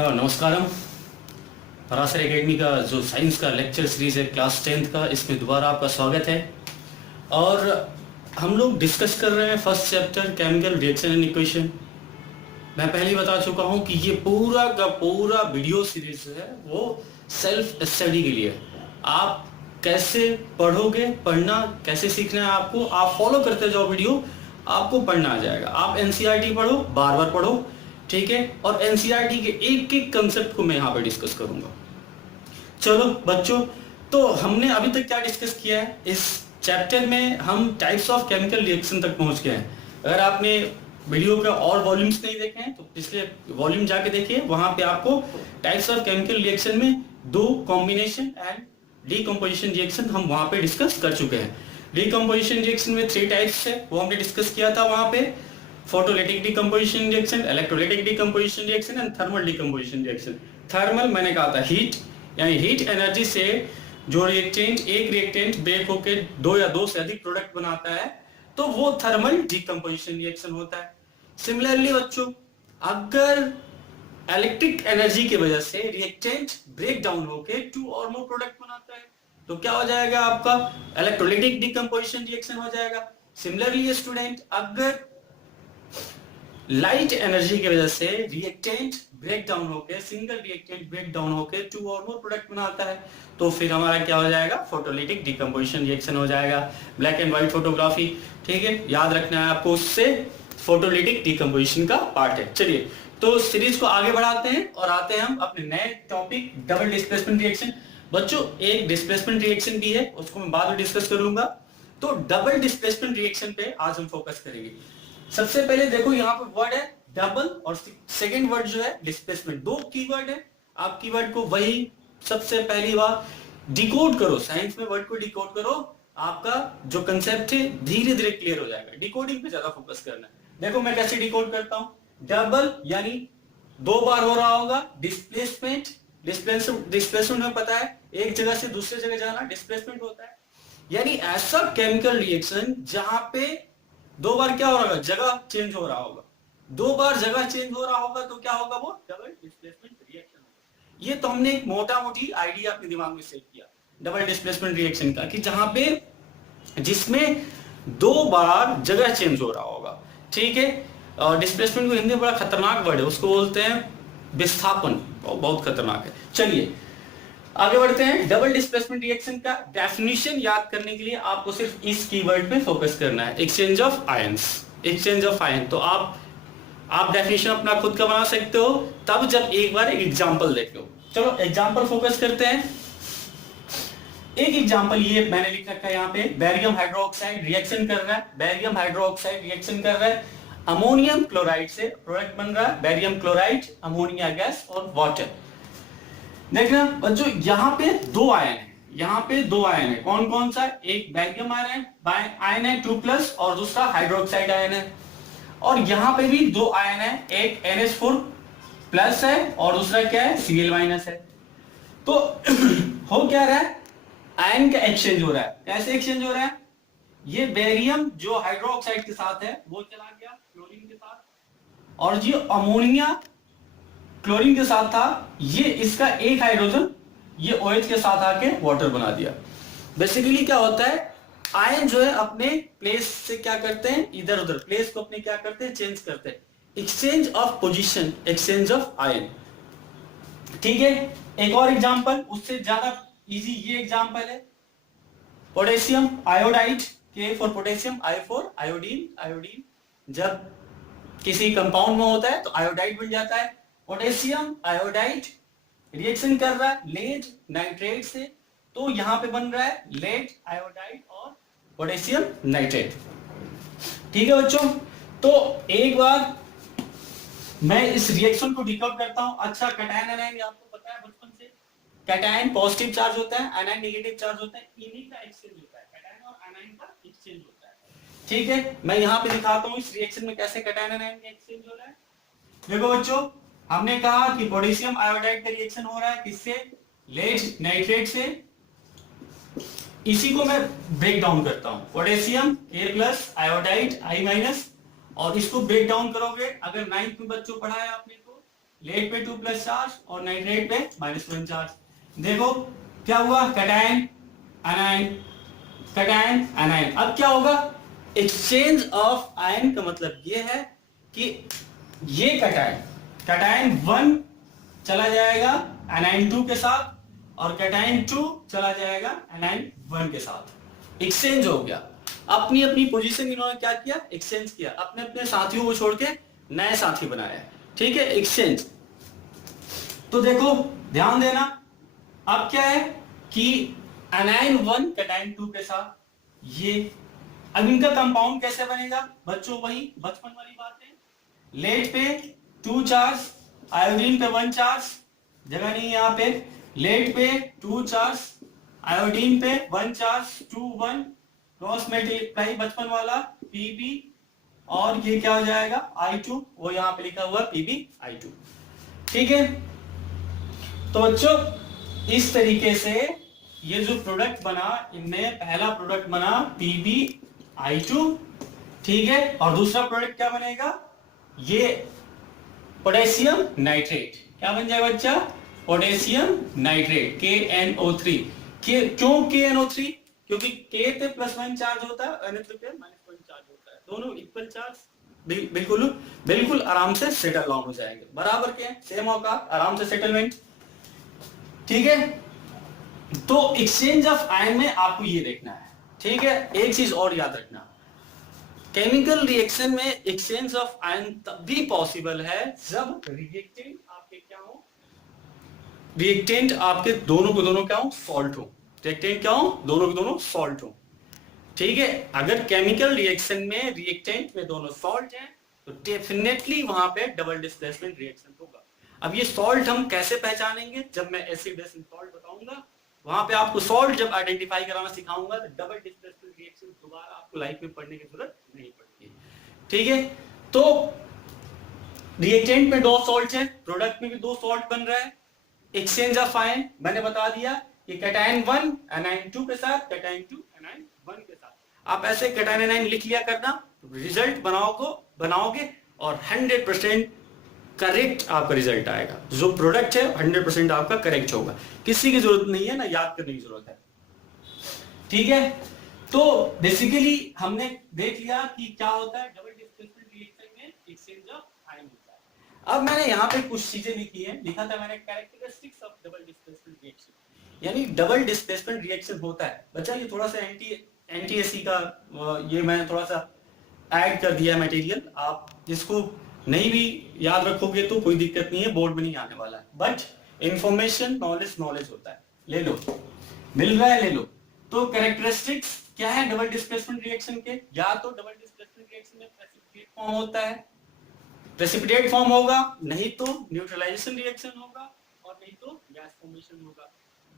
हाँ, नमस्कारम। पराशर एकेडमी का जो साइंस का लेक्चर सीरीज है क्लास 10th का, इसमें दोबारा आपका स्वागत है। और हम लोग डिस्कस कर रहे हैं first chapter chemical reaction and equation. मैं पहले ही बता चुका हूँ कि ये पूरा का पूरा वीडियो सीरीज है वो सेल्फ स्टडी के लिए। आप कैसे पढ़ोगे, पढ़ना कैसे सीखना है आपको, आप फॉलो करते जाओ वीडियो, आपको पढ़ना आ जाएगा। आप एनसीईआरटी पढ़ो, बार बार पढ़ो, ठीक है। और एनसीईआरटी के एक एक कंसेप्ट को मैं यहाँ पे डिस्कस करूंगा। चलो बच्चों, तो हमने अभी तक क्या डिस्कस किया है इस चैप्टर में? हम टाइप्स ऑफ केमिकल रिएक्शन तक पहुंच गए हैं। अगर आपने वीडियो का और वॉल्यूम्स नहीं देखे हैं तो पिछले वॉल्यूम जाके देखिए, वहां पे आपको टाइप्स ऑफ केमिकल रिएक्शन में दो कॉम्बिनेशन एंड डीकम्पोजिशन रिएक्शन हम वहां पे डिस्कस कर चुके हैं। डीकम्पोजिशन रिएक्शन में 3 टाइप्स है, वो हमने डिस्कस किया था वहां पे। Photolytic decomposition reaction, electrolytic decomposition reaction and thermal decomposition reaction. Thermal मैंने कहा था हीट, यानी हीट एनर्जी से जो रिएक्टेंट, एक रिएक्टेंट ब्रेक होकर 2 या 2 से अधिक प्रोडक्ट बनाता है तो वो थर्मल डीकम्पोजिशन रिएक्शन होता है। सिमिलरली बच्चों, अगर इलेक्ट्रिक एनर्जी की वजह से रिएक्टेंट ब्रेक डाउन होकर 2 और मोर प्रोडक्ट बनाता है तो क्या हो जाएगा? आपका इलेक्ट्रोलिटिक डीकम्पोजिशन रिएक्शन हो जाएगा। सिमिलरली स्टूडेंट, अगर लाइट एनर्जी की वजह से रिएक्टेंट ब्रेक डाउन होकर, सिंगल रिएक्टेंट ब्रेक डाउन होकर 2 और मोर प्रोडक्ट बनाता है तो फिर हमारा क्या हो जाएगा? फोटोलिटिक डीकम्पोजिशन रिएक्शन हो जाएगा। ब्लैक एंड व्हाइट फोटोग्राफी, ठीक है, याद रखना है आपको, उससे फोटोलिटिक डीकम्पोजिशन का पार्ट है। चलिए, तो सीरीज को आगे बढ़ाते हैं और आते हैं हम अपने नए टॉपिक डबल डिस्प्लेसमेंट रिएक्शन। बच्चों, एक डिस्प्लेसमेंट रिएक्शन भी है, उसको मैं बाद में डिस्कस कर लूंगा। तो डबल डिस्प्लेसमेंट रिएक्शन पे आज हम फोकस करेंगे। सबसे पहले देखो, यहाँ पे वर्ड है डबल और सेकंड वर्ड जो है डिस्प्लेसमेंट। 2 कीवर्ड है, आप कीवर्ड को वही सबसे पहली बार डिकोड करो। साइंस में वर्ड को डिकोड करो, आपका जो कंसेप्ट है धीरे धीरे क्लियर हो जाएगा। डिकोडिंग पे ज्यादा फोकस करना है। देखो मैं कैसे डिकोड करता हूं। डबल यानी 2 बार हो रहा होगा। डिस्प्लेसमेंट, डिस्प्लेसमेंट में पता है एक जगह से दूसरे जगह जाना डिस्प्लेसमेंट होता है। यानी ऐसा केमिकल रिएक्शन जहां पे 2 बार क्या हो रहा होगा? जगह चेंज हो रहा होगा। 2 बार जगह चेंज हो रहा होगा तो क्या होगा? वो डबल डिस्प्लेसमेंट रिएक्शन होगा। ये तो हमने एक मोटा मोटी आइडिया अपने दिमाग में सेट किया डबल डिस्प्लेसमेंट रिएक्शन का, कि जहां पे जिसमें 2 बार जगह चेंज हो रहा होगा, ठीक है। और डिस्प्लेसमेंट को हिंदी में बड़ा खतरनाक वर्ड है, उसको बोलते हैं विस्थापन, बहुत खतरनाक है। चलिए आगे बढ़ते हैं। डबल डिस्प्लेसमेंट रिएक्शन का डेफिनेशन याद करने के लिए आपको सिर्फ इस कीवर्ड पे फोकस करना है, exchange of ions. Exchange of ion तो आप डेफिनेशन अपना खुद का बना सकते हो, तब जब एक बार एक एग्जांपल देख लो। चलो एग्जांपल फोकस करते हैं। एक एग्जांपल ये मैंने लिख रखा है यहाँ पे, बेरियम हाइड्रोक्साइड रिएक्शन कर रहा है। बेरियम हाइड्रोक्साइड रिएक्शन कर रहा है अमोनियम क्लोराइड से, प्रोडक्ट बन रहा है बेरियम क्लोराइड, अमोनिया गैस और वाटर। देखना बच्चों, यहाँ पे 2 आयन है, यहाँ पे 2 आयन है। कौन कौन सा? एक बैरियम आयन है 2+ और दूसरा हाइड्रोक्साइड आयन है। और यहाँ पे भी 2 आयन है, एक NH4+ है और दूसरा क्या है? Cl- है। तो हो क्या रहा है? आयन का एक्सचेंज हो रहा है। कैसे एक्सचेंज हो रहा है? ये बेरियम जो हाइड्रोक्साइड के साथ है वो चला गया क्लोरीन के साथ, और जो अमोनिया क्लोरीन के साथ था ये इसका एक हाइड्रोजन ये OH के साथ आके वाटर बना दिया। बेसिकली क्या होता है, आयन जो है अपने प्लेस से क्या करते हैं, इधर उधर प्लेस को अपने क्या करते हैं, चेंज करते हैं। Exchange of position, exchange of ion, ठीक है। एक और एग्जांपल उससे ज्यादा इजी ये एग्जांपल है, potassium iodide, K for potassium, I for iodine. Iodine जब किसी कंपाउंड में होता है तो आयोडाइड बन जाता है। पोटेशियम आयोडाइड रिएक्शन कर रहा है लेड नाइट्रेट से, तो यहां पे बन रहा है लेड आयोडाइड और पोटेशियम नाइट्रेट, ठीक है बच्चों। तो एक बार मैं इस रिएक्शन को डिकोड करता हूं। अच्छा, कैटायन एनायन आपको पता है बचपन से, कैटायन पॉजिटिव चार्ज होता है, एनायन नेगेटिव चार्ज होता है, इन्हीं का एक्सचेंज होता है, कैटायन और एनायन का एक्सचेंज होता है, ठीक है। मैं यहां पे दिखाता हूं इस रिएक्शन में कैसे कैटायन एनायन का एक्सचेंज हो रहा है। देखो बच्चों, हमने कहा कि पोटेशियम आयोडाइड का रिएक्शन हो रहा है किससे? लेड नाइट्रेट से। इसी को मैं ब्रेक डाउन करता हूं, पोटेशियम K+ आयोडाइड I-, और इसको ब्रेक डाउन करोगे, अगर 9th में बच्चों पढ़ा है आपने तो लेड पे 2 प्लस चार्ज और नाइट्रेट पे -1 चार्ज। देखो क्या हुआ, कैटायन एनायन, कैटायन एनायन। अब क्या होगा, एक्सचेंज ऑफ आयन का मतलब ये है कि ये कैटायन, कैटायन 1 चला जाएगा एनायन 2 के साथ और कैटायन 2 चला जाएगा एनायन 1 के साथ। एक्सचेंज हो गया, अपनी अपनी पोजीशन इन्होंने क्या किया, एक्सचेंज किया, अपने अपने साथियों को छोड़ के नए साथी बनाए। ठीक है, एक्सचेंज। तो देखो ध्यान देना, अब क्या है कि एनायन 1 कैटायन 2 के साथ ये, अब इनका कंपाउंड कैसे बनेगा बच्चों, वही बचपन वाली बात है। लेड पे 2 चार्ज, आयोडीन पे 1 चार्ज, जगह नहीं है यहाँ पे, लेड पे 2 चार्ज, आयोडीन पे 1 चार्ज, 2 1, क्रॉस मल्टीप्लाई बचपन वाला Pb, और ये क्या हो जाएगा I2, वो यहाँ पे लिखा हुआ Pb I2। ठीक है, तो बच्चों इस तरीके से ये जो प्रोडक्ट बना, इनमें पहला प्रोडक्ट बना Pb I2, ठीक है, और दूसरा प्रोडक्ट क्या बनेगा, ये पोटेशियम नाइट्रेट। क्या बन जाएगा बच्चा, पोटेशियम नाइट्रेट KNO3। क्यों KNO3, क्योंकि K पे +1 चार्ज होता है, NH पे -1 चार्ज होता है, दोनों इक्वल चार्ज, बिल्कुल बिल्कुल आराम से सेटल डाउन हो जाएंगे, बराबर के सेम होगा, आराम से सेटलमेंट। ठीक है, तो एक्सचेंज ऑफ आयन में आपको ये देखना है। ठीक है, एक चीज और याद रखना, केमिकल रिएक्शन में एक्सचेंज ऑफ आयन तब भी पॉसिबल है जब रिएक्टेंट आपके क्या हो, रिएक्टेंट आपके दोनों को दोनों क्या हो, सॉल्ट हो। रिएक्टेंट क्या हो, दोनों के दोनों सॉल्ट हो। ठीक है, अगर केमिकल रिएक्शन में रिएक्टेंट में दोनों सॉल्ट हैं तो डेफिनेटली वहां पे डबल डिस्प्लेसमेंट रिएक्शन होगा। अब ये सॉल्ट हम कैसे पहचानेंगे, जब मैं एसिड बेस सॉल्ट बताऊंगा, वहां पे आपको सॉल्ट जब आइडेंटिफाई कराना सिखाऊंगा तो डबल डिस्प्लेसमेंट रिएक्शन दोबारा आपको लाइफ में पढ़ने की जरूरत नहीं पड़ेगी। ठीक है, तो रिएक्टेंट में 2 सॉल्ट हैं, प्रोडक्ट में भी 2 सॉल्ट बन रहा है। एक्सचेंज ऑफ आयन मैंने बता दिया कि कैटायन 1 एनायन 2 के साथ, कैटायन 2 एनायन 1 के साथ। आप ऐसे कैटायन एनायन लिख लिया करना, रिजल्ट बनाओगे और 100% करेक्ट आपका रिजल्ट आएगा। जो प्रोडक्ट है 100% आपका करेक्ट होगा, किसी की जरूरत नहीं है ना याद करने की जरूरत है। ठीक है, तो बेसिकली हमने देख लिया कि क्या होता है डबल डिस्प्लेसमेंट रिएक्शन में एक्सचेंज ऑफ आयन होता है। अब मैंने यहाँ पे कुछ चीजें लिखी है, लिखा था मैंने characteristics of double displacement reaction, यानी डबल डिस्प्लेसमेंट रिएक्शन होता है बच्चा, ये थोड़ा सा एंटी एसी का ये मैं थोड़ा सा ऐड कर दिया है मटेरियल, आप जिसको नहीं भी याद रखोगे तो कोई दिक्कत नहीं है, बोर्ड में नहीं आने वाला है, बट इंफॉर्मेशन नॉलेज होता है, ले लो, मिल रहा है ले लो। तो कैरेक्टरिस्टिक्स क्या है डबल डिस्प्लेसमेंट रिएक्शन के, या तो डबल डिस्प्लेसमेंट रिएक्शन में प्रेसिपिटेट फॉर्म होता है, प्रेसिपिटेट फॉर्म होगा, नहीं तो न्यूट्रलाइजेशन रिएक्शन होगा, और नहीं तो गैस फॉर्मेशन होगा।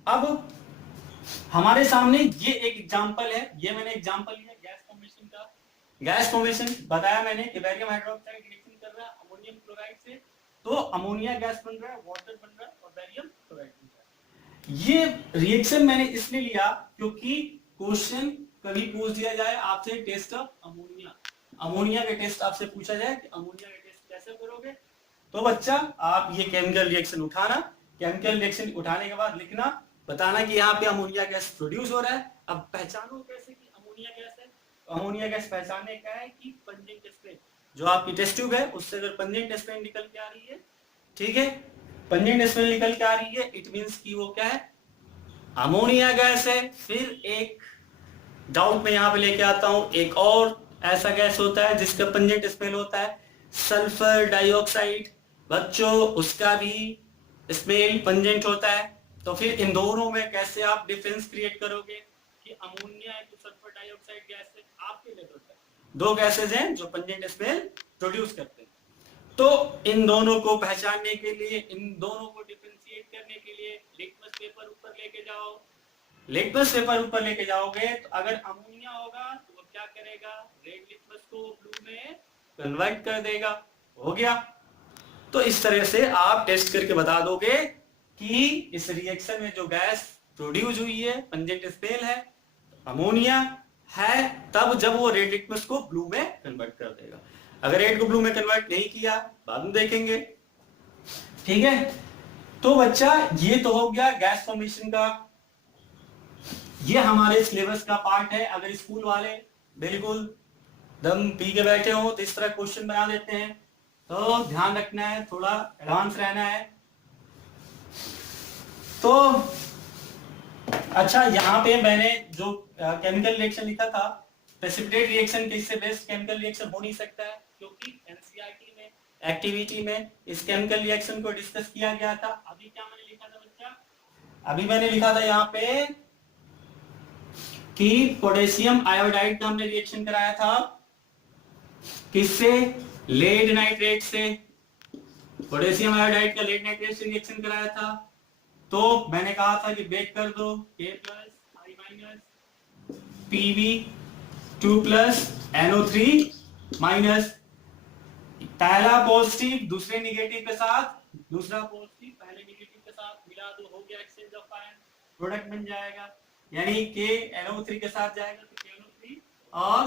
अब हमारे सामने ये एक एग्जांपल है, ये मैंने एग्जांपल लिया गैस फॉर्मेशन का। गैस फॉर्मेशन बताया मैंने कि बैरियम हाइड्रोक्साइड रिएक्शन कर रहा है अमोनियम क्लोराइड से, तो अमोनिया गैस बन रहा है, वाटर बन रहा है और बैरियम क्लोराइड बन रहा है। ये रिएक्शन मैंने इसलिए लिया क्योंकि क्वेश्चन कभी पूछ दिया जाए आपसे टेस्ट ऑफ अमोनिया, अमोनिया का टेस्ट आपसे पूछा जाए कि अमोनिया का टेस्ट कैसे करोगे, तो बच्चा आप ये केमिकल रिएक्शन उठाना, केमिकल रिएक्शन उठाने के बाद लिखना, बताना कि यहाँ पे अमोनिया गैस प्रोड्यूस हो रहा है। अब पहचानो कैसे कि अमोनिया गैस है, अमोनिया गैस पहचानने का है कि पंजेंट स्प्रे, जो आपकी टेस्ट ट्यूब है उससे अगर पंजेंट स्प्रे निकल के आ रही है, ठीक है, पंजेंट स्प्रे निकल के आ रही है, इट मींस कि वो क्या है, अमोनिया गैस है। फिर एक डाउट में यहाँ पे लेके आता हूं, एक और ऐसा गैस होता है जिसका पंजेंट स्मेल होता है, सल्फर डाइऑक्साइड। बच्चों उसका भी स्मेल पंजेंट होता है। तो फिर इन दोनों में कैसे आप डिफरेंस क्रिएट करोगे कि अमोनिया है तो सल्फर डाइऑक्साइड गैस है, आपके लेवल पर दो गैसेज हैं जो पंजेंट स्मेल प्रोड्यूस करते हैं। तो इन दोनों को पहचानने के लिए, इन दोनों को डिफरेंशिएट करने के लिए लिटमस पेपर ऊपर लेके जाओ। लिटमस पेपर ऊपर लेके जाओगे तो अगर अमोनिया होगा तो वो क्या करेगा, रेड लिटमस को ब्लू में कन्वर्ट कर देगा, हो गया। तो इस तरह से आप टेस्ट करके बता दोगे कि इस रिएक्शन में जो गैस प्रोड्यूस हुई है पंजेंट स्मेल है, अमोनिया है, तब जब वो रेड लिटमस को ब्लू में कन्वर्ट कर देगा। अगर रेड को ब्लू में कन्वर्ट नहीं किया बाद में देखेंगे। ठीक है, तो बच्चा ये तो हो गया गैस फॉर्मेशन का, ये हमारे सिलेबस का पार्ट है। अगर स्कूल वाले बिल्कुल दम पी के बैठे हो तो इस तरह क्वेश्चन बना देते हैं, तो ध्यान रखना है, थोड़ा एडवांस रहना है। तो अच्छा, यहाँ पे मैंने जो केमिकल रिएक्शन लिखा था, प्रेसिपिटेट रिएक्शन किससे बेस्ट केमिकल रिएक्शन हो नहीं सकता है, क्योंकि एनसीईआरटी में एक्टिविटी में इस केमिकल रिएक्शन को डिस्कस किया गया था। अभी क्या मैंने लिखा था बच्चा, अभी मैंने लिखा था यहाँ पे कि पोटेशियम आयोडाइड का हमने रिएक्शन कराया था, किससे, लेड नाइट्रेट से, पोटेशियम आयोडाइड का लेड नाइट्रेट से रिएक्शन कराया था। तो मैंने कहा था कि ब्रेक कर दो, K plus I minus Pb 2 plus NO3 minus, पहला पॉजिटिव दूसरे निगेटिव के साथ, दूसरा पॉजिटिव पहले निगेटिव के साथ मिला दो, हो गया एक्सचेंज ऑफ आयन, प्रोडक्ट बन जाएगा, यानी K NO3 के साथ जाएगा तो KNO3 और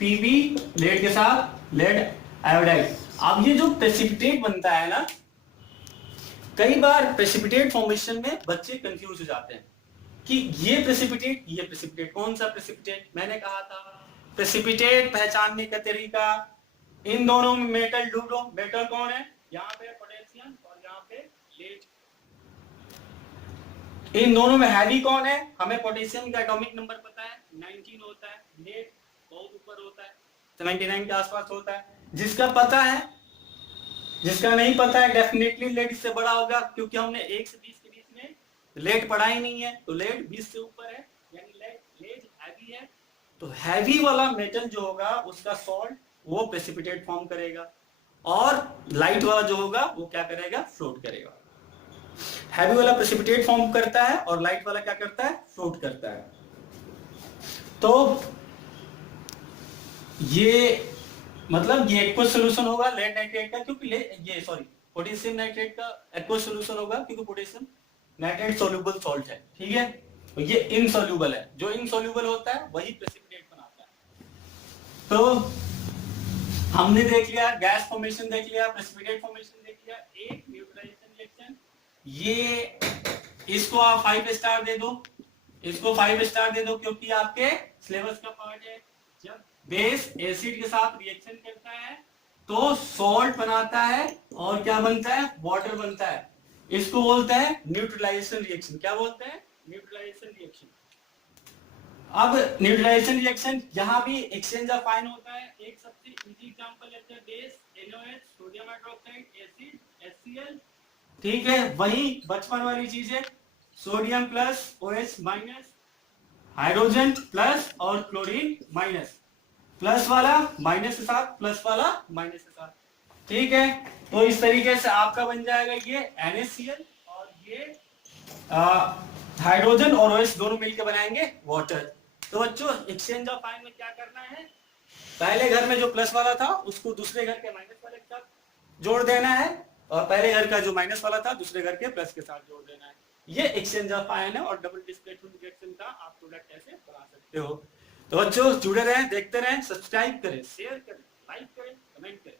Pb लेड के साथ लेड आयोडाइड। अब ये जो प्रेसिपिटेट बनता है ना, कई बार प्रेसिपिटेट फॉर्मेशन में बच्चे कंफ्यूज हो जाते हैं कि ये प्रेसिपिटेट कौन सा प्रेसिपिटेट। मैंने कहा था प्रेसिपिटेट पहचानने का तरीका, इन दोनों में मेटल ढूंढो, मेटल कौन है, यहाँ पे पोटेशियम और यहाँ पे लेड। इन दोनों में हैवी कौन है, हमें पोटेशियम का एटॉमिक नंबर पता है 19 होता है, लेड बहुत ऊपर होता है 79 के आसपास होता है। जिसका पता है, जिसका नहीं पता है डेफिनेटली लेड इससे बड़ा होगा, क्योंकि हमने 1 से 20 के बीच में लेड पढ़ा ही नहीं है, तो लेड 20 से ऊपर है, यानी लेड हैवी है। तो हैवी वाला मेटल जो होगा उसका सॉल्ट वो प्रेसिपिटेट फॉर्म करेगा, और लाइट वाला जो होगा वो क्या करेगा, फ्लोट करेगा। हैवी वाला प्रेसिपिटेट फॉर्म करता है और लाइट वाला क्या करता है, फ्लोट करता है। तो ये मतलब ये एक्वस सॉल्यूशन होगा लेड नाइट्रेट का, क्योंकि ये सॉरी पोटेशियम नाइट्रेट का एक्वस सॉल्यूशन होगा, क्योंकि पोटेशियम नाइट्रेट सोल्यूबल सॉल्ट है, ठीक है। तो ये इनसोल्यूबल है, जो इनसोल्यूबल होता है वही प्रेसिपिटेट बनाता है। तो हमने देख लिया गैस फॉर्मेशन, देख लिया प्रेसिपिटेट फॉर्मेशन, देख लिया एक न्यूट्रलाइजेशन रिएक्शन। ये इसको आप 5 स्टार दे दो, इसको 5 स्टार दे दो, क्योंकि आपके सिलेबस का पार्ट है। जब बेस एसिड के साथ रिएक्शन करता है तो सॉल्ट बनाता है, और क्या बनता है, वाटर बनता है। इसको बोलते हैं न्यूट्रलाइजेशन रिएक्शन। क्या बोलते हैं, न्यूट्रलाइजेशन रिएक्शन। अब न्यूट्रलाइजेशन रिएक्शन यहाँ भी एक्सचेंज ऑफ आयन होता है। एक सबसे इजी एग्जांपल लेते हैं, base NaOH, sodium hydroxide, acid HCl, ठीक है। वही बचपन वाली चीज है, sodium plus OH minus, hydrogen plus और क्लोरीन माइनस, प्लस वाला माइनस के साथ, प्लस वाला माइनस के साथ, ठीक है। तो इस तरीके से आपका बन जाएगा ये NaCl, और ये हाइड्रोजन और OH दोनों मिलकर बनाएंगे वाटर। तो बच्चों एक्सचेंज ऑफ आयन में क्या करना है, पहले घर में जो प्लस वाला था उसको दूसरे घर के माइनस वाले के साथ जोड़ देना है, और पहले घर का जो माइनस वाला था दूसरे घर के प्लस के साथ जोड़ देना है। ये एक्सचेंज ऑफ आयन है, और डबल डिस्प्लेसमेंट रिएक्शन का आप प्रोडक्ट ऐसे बना सकते हो। तो बच्चों जुड़े रहें, देखते रहें, सब्सक्राइब करें, शेयर करें, लाइक करें, कमेंट करें।